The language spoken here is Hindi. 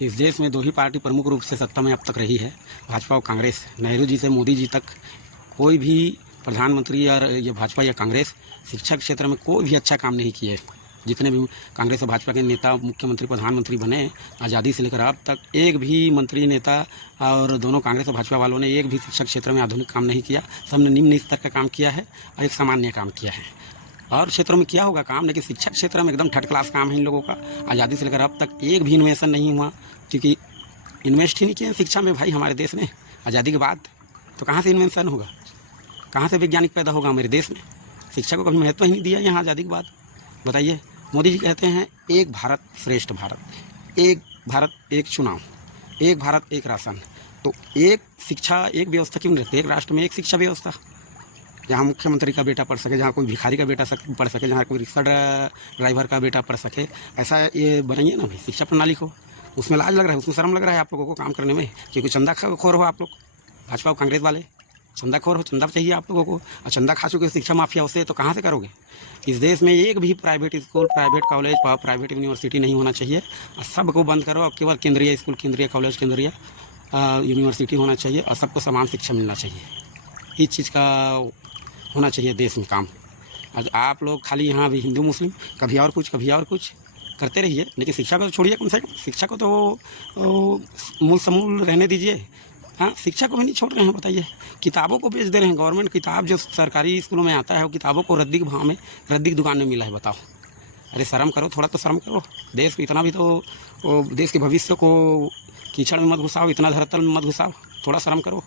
इस देश में दो ही पार्टी प्रमुख रूप से सत्ता में अब तक रही है, भाजपा और कांग्रेस। नेहरू जी से मोदी जी तक कोई भी प्रधानमंत्री और ये भाजपा या कांग्रेस शिक्षा के क्षेत्र में कोई भी अच्छा काम नहीं किए। जितने भी कांग्रेस और भाजपा के नेता मुख्यमंत्री प्रधानमंत्री बने आज़ादी से लेकर अब तक, एक भी मंत्री नेता और दोनों कांग्रेस और भाजपा वालों ने एक भी शिक्षा क्षेत्र में आधुनिक काम नहीं किया। सबने निम्न स्तर का काम किया है और एक सामान्य काम किया है। और क्षेत्रों में किया होगा काम, लेकिन शिक्षा क्षेत्र में एकदम थर्ड क्लास काम है इन लोगों का। आज़ादी से लेकर अब तक एक भी इन्वेस्टन नहीं हुआ, क्योंकि इन्वेस्ट ही नहीं किया शिक्षा में भाई हमारे देश में। आज़ादी के बाद तो कहाँ से इन्वेंशन होगा, कहाँ से वैज्ञानिक पैदा होगा हमारे देश में। शिक्षा को कभी महत्व ही नहीं दिया यहाँ आज़ादी के बाद। बताइए, मोदी जी कहते हैं एक भारत श्रेष्ठ भारत, एक भारत एक चुनाव, एक भारत एक राशन। तो एक शिक्षा एक व्यवस्था क्यों नहीं रहती? एक राष्ट्र में एक शिक्षा व्यवस्था, जहाँ मुख्यमंत्री का बेटा पढ़ सके, जहाँ कोई भिखारी का बेटा पढ़ सके, जहाँ कोई रिक्शा ड्राइवर का बेटा पढ़ सके। ऐसा ये बनाइए ना भाई शिक्षा प्रणाली को। उसमें लाज लग रहा है, उसमें शर्म लग रहा है आप लोगों को काम करने में, क्योंकि चंदा खोर हो आप लोग, भाजपा और कांग्रेस वाले। चंदा खोर हो, चंदा चाहिए आप लोगों को, और चंदा खा चुके शिक्षा माफिया उससे, तो कहाँ से करोगे? इस देश में एक भी private school, private college, private university नहीं होना चाहिए। और सबको बंद करो, और केवल केंद्रीय स्कूल, केंद्रीय कॉलेज, केंद्रीय यूनिवर्सिटी होना चाहिए, और सबको समान शिक्षा मिलना चाहिए। इस चीज़ का होना चाहिए देश में काम। आज आप लोग खाली यहाँ भी हिंदू मुस्लिम, कभी और कुछ कभी और कुछ करते रहिए, लेकिन शिक्षा को तो छोड़िए कम से कम। शिक्षा को तो मूल समूल रहने दीजिए। हाँ, शिक्षा को भी नहीं छोड़ रहे हैं। बताइए, किताबों को बेच दे रहे हैं। गवर्नमेंट किताब जो सरकारी स्कूलों में आता है वो किताबों को रद्दी के भाव में, रद्दी की दुकान में मिला है। बताओ, अरे शर्म करो, थोड़ा तो शर्म करो। देश को इतना भी तो देश के भविष्य को कीचड़ में मत घुसाओ, इतना धरातल में मत घुसाओ, थोड़ा शर्म करो।